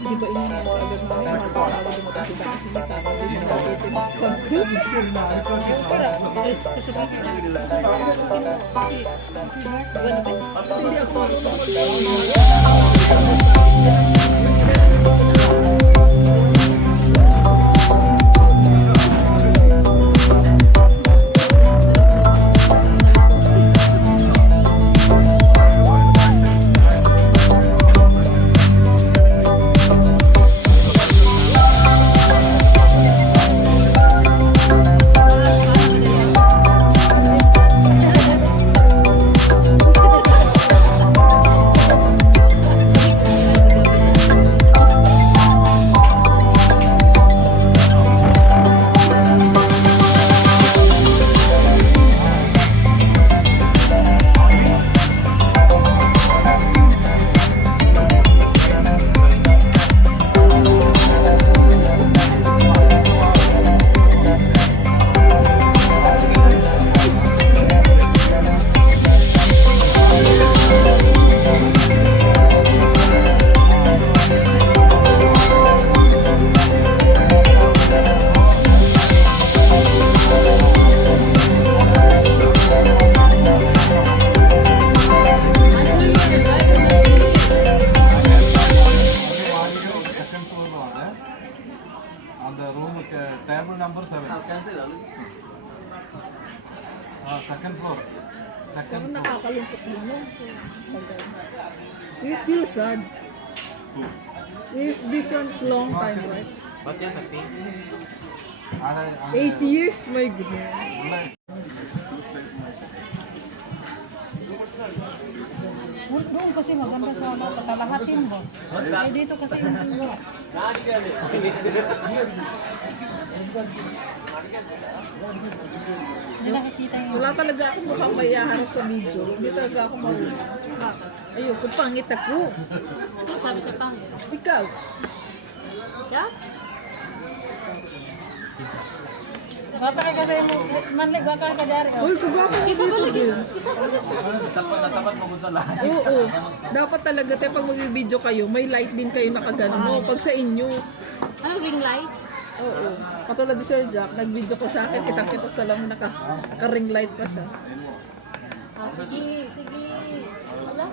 Di ba ini yang agad namin magkakaroon ng matanda kasi nagtama din yung hindi ako table number 7. Second floor. Pero nakakalungkot din no? We feel sad. If this one's long time, right? 8 years, my goodness. Doon kasi maganda sa patalahatin mo. Eh dito kasi hindi. Hindi nakikita yung... Wala talaga akong mukhang mayaharap sa video. Hindi talaga ako marunong. Ayoko, pangit ako. Ano sabi siya pangit? Ikaw. Siya? Gapa ka kasi mo, manlig gapa ka dari. Uy, kagwapo mo sa lagi. Natapat mo sa lahat. Oo. Dapat talaga tayo pag mag-video kayo, may light din kayo nakagano. No? Pag sa inyo. Ano, ring light? Oo. Katulad ni Sir Jack, nag-video ko sa akin, kitang-kita sa lang naka-ring light pa siya. Sige, sige. Wala?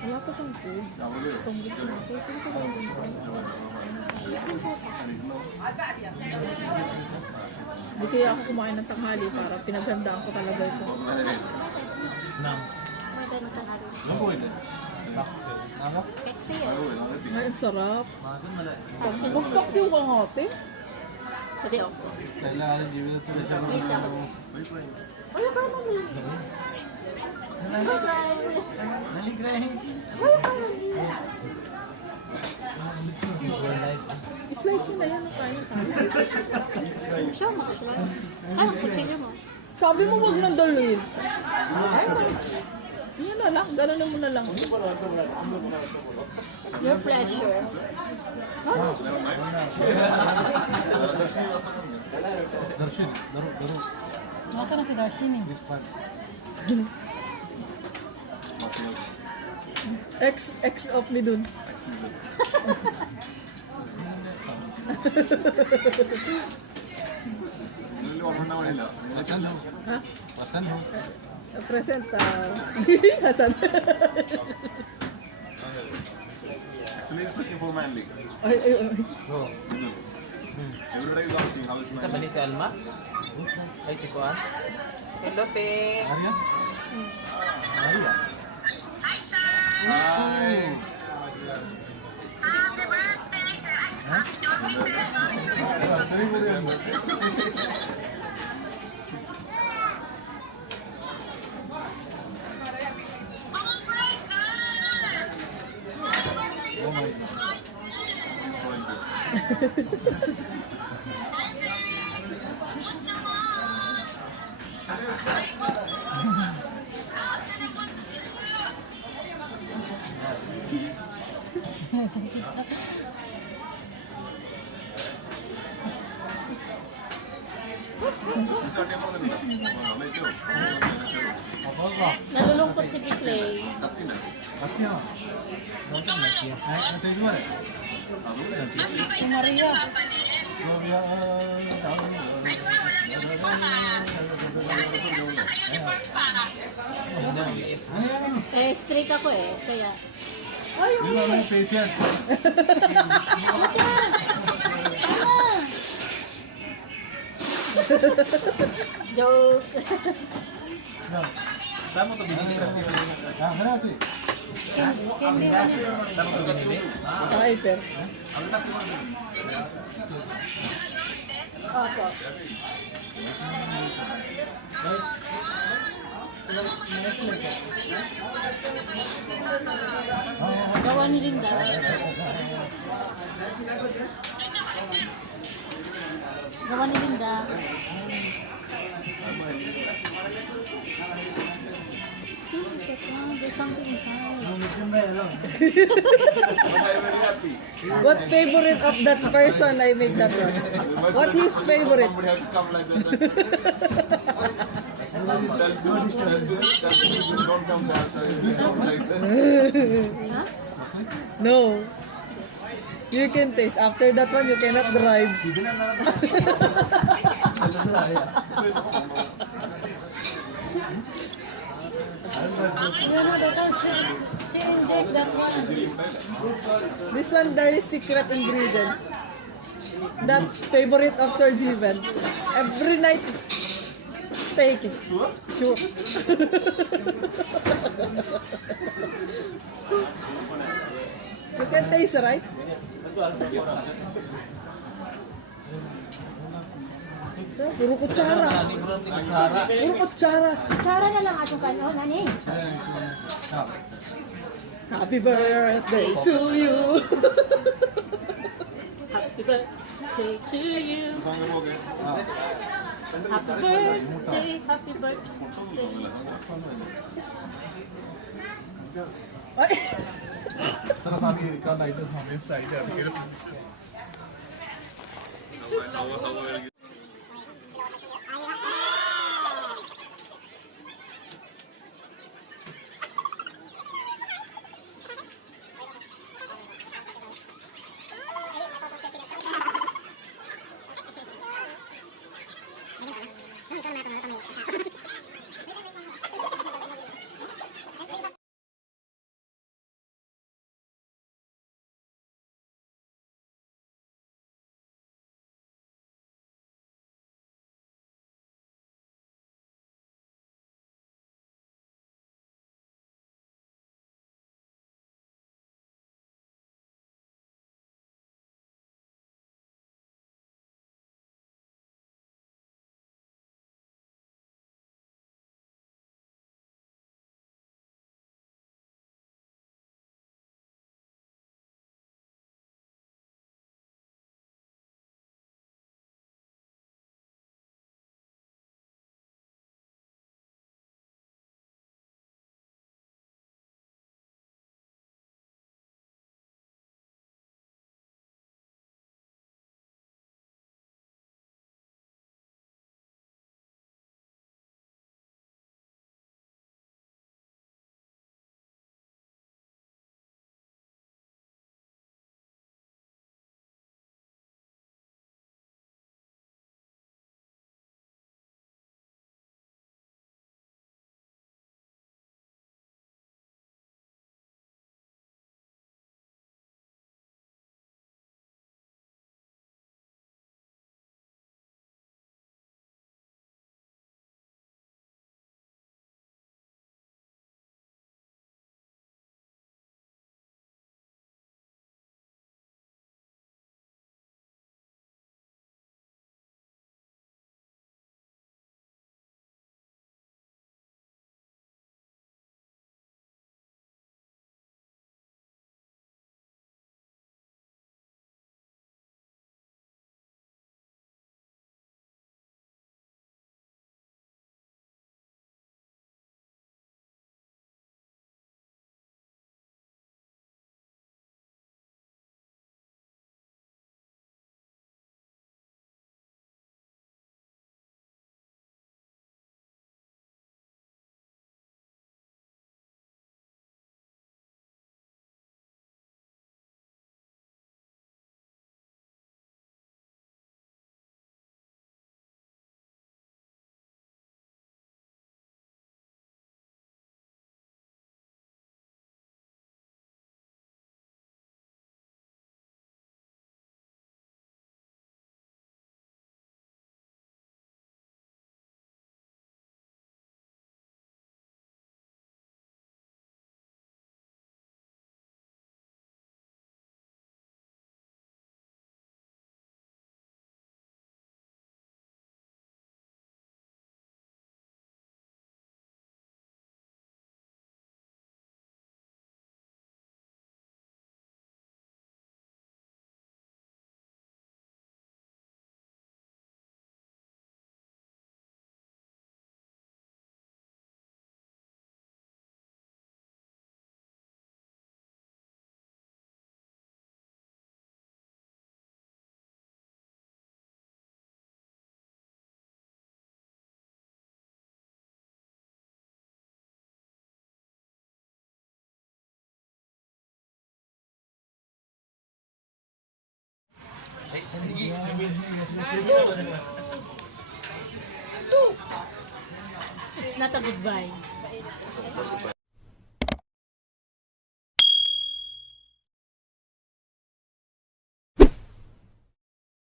Wala pa kang food. Itong gusto na ako. Sige ko ba yung Hindi kaya ako kumain ng tanghali para pinaghandaan ko talaga ito. Pwede na tanghali. Keksi eh. Ay, ang sarap. Paksiw ka nga, ate. Sa day off ko. kailangan ജീവിതത്തിൽ May isa ako. Wala ka naman mo. I-slice nyo na yan ang kain tayo. Siya mo, siya. Kaya kutsilyo mo. Sabi mo wag nang dalhin. Yan na lang, gano'n mo na lang. Your pleasure. दर्शन दरो दरो Maka na si Darshini. this part X of me dun. पसंद हो Ha? पसंद हो Present, Hasan. Actually, it's looking for manly. Ay, ay, ay. Everybody is asking how is Kita manly. balik si Alma? Ay, si Kuan? Hello, te. Arya Arya Hi. very good Nalulungkot si Bigley. Arya तेज मारे Si Maria. Eh, straight ako eh. Kaya. You are my patient. Joke. No. Tama to binili ka. हाँ है ना अभी Hindi ba niya? Tama to binili. Sa hyper. Opo. Gawa ni Linda. Gawa ni Linda. There's something inside. Very happy. What favorite of that person I make that one? What his favorite? Somebody has to come like that. Tell people don't come there. So you come like that. No. You can taste. After that one, you cannot drive. Yan mo, because she inject that one. This one, there is secret ingredients. That favorite of Sir Jeevan. Every night, take it. Sure. You can taste, right? Puro kutsara. Nani bro, ni Sara. Puro kutsara. Sara na lang ato kan. Oh, nani? Happy birthday to you. Happy birthday to you. Happy birthday, happy birthday. Ay, तरह सामी record items हमें चाहिए YouTube lang. It's not a goodbye.